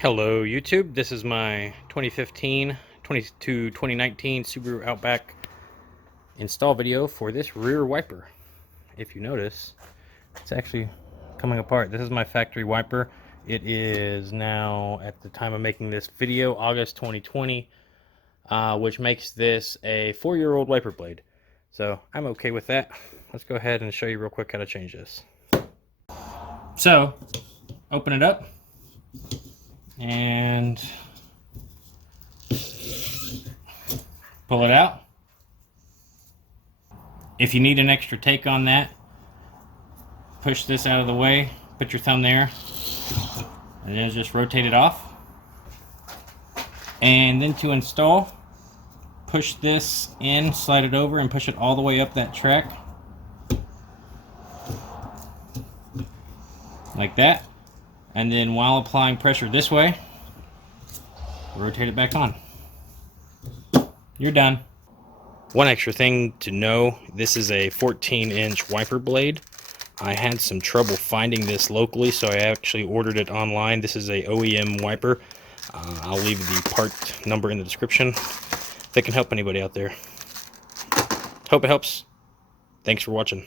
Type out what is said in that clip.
Hello YouTube, this is my 2015 to 2019 Subaru Outback install video for this rear wiper. If you notice, it's actually coming apart. This is my factory wiper. It is now, at the time of making this video, August 2020, which makes this a 4-year-old wiper blade. So I'm okay with that. Let's go ahead and show you real quick how to change this. So, open it up and pull it out. If you need an extra take on that, push this out of the way, put your thumb there, and then just rotate it off. And then to install, push this in, slide it over, and push it all the way up that track. Like that. And then while applying pressure this way, rotate it back on. You're done. One extra thing to know, this is a 14-inch wiper blade. I had some trouble finding this locally, so I actually ordered it online. This is a OEM wiper. I'll leave the part number in the description if it can help anybody out there. Hope it helps. Thanks for watching.